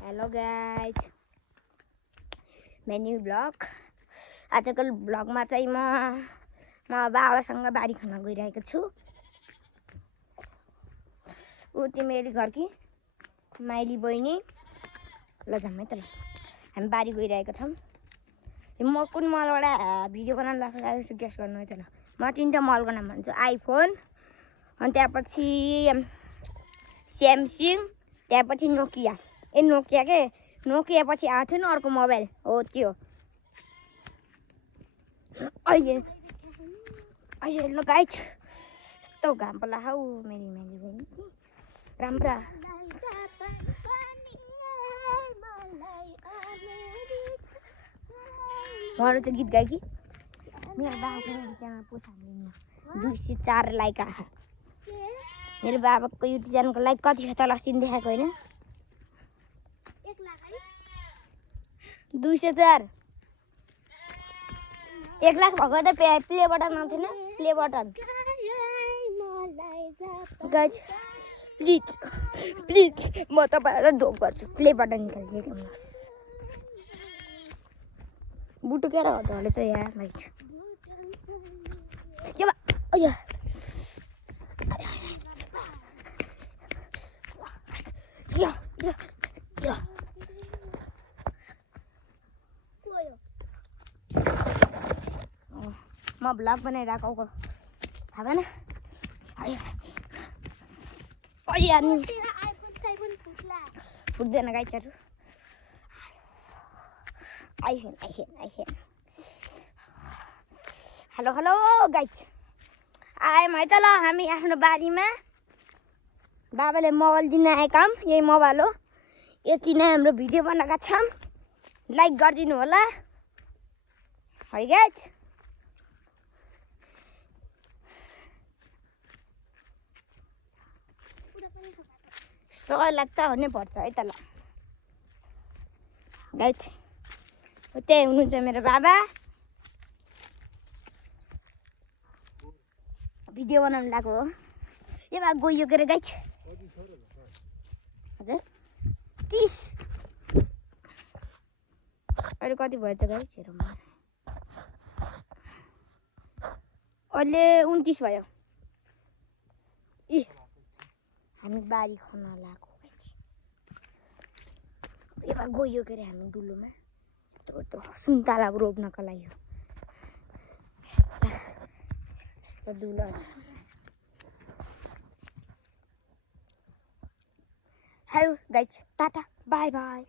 Hello guys, menu blog. आजकल ब्लगमा चाहिँ म बाबासँग बारी खन्न गइरहेको छु। ऊ तिमीहरू घरकी माइली बहिनी ल जम्मै त ल हामी बारी गइरहेको छौँ। म कुन मलबाट भिडियो बनाउन लाग्छ गेस गर्नु है त ल। म तीनटा मलको नाम भन्छु। आइफोन, अनि त्यसपछि स्यामसङ, त्यसपछि नोकिया। नोकिया के नोकिया पछि आएको थियो नि अर्को मोबाइल हो त्यो। अहिले ल गाइज यस्तो घाम पर्ला हौ मेरी बहिनी राम्रा। उहाँहरू चाहिँ गीत गायो कि मेरो बाबाको युट्युब च्यानल पोस्ट हाल्नु 204 लाइक आयो। मेरो बाबाको युट्युब च्यानलको लाइक कति छ तल अस्ति देखाएको होइन? 204 1 लाख भएको त प्ले बटन आउँथेन। प्ले बटन गाइज प्लिज म तपाईँहरूलाई ढोक गर्छु। Play button निकालिदिनुहोस्। बुटु क्या गर्दा चाहिँ यहाँ गाइज के भा म भ्लग बनाइरहेको थाहा भएन। फुट्दैन गाइजहरू। आइहेन हेलो गाइज आयौँ है त ल हामी आफ्नो बारीमा। बाबाले मोबाइल दिन आएका छौँ। यही मोबाइल हो। यति नै हाम्रो भिडियो बनाएका छौँ। लाइक गरिदिनु होला है गाइज। सहर त हुनै पर्छ है त ल गाइज। त्यही हुनुहुन्छ मेरो बाबा। भिडियो बनाउनु लाग्यो हो। यो बा गयो के अरे गाइज। हजुर 30 अहिले कति भएछ गाइज हेरौँ। अहिले 29 भयो। हामी बारी खन्न लाग्यो गाइज। यो बा गयो के अरे हामी डुलोमा सुन्तला रोप्नको लागि हो। यस्तो दुलो छ। How guys tata bye by.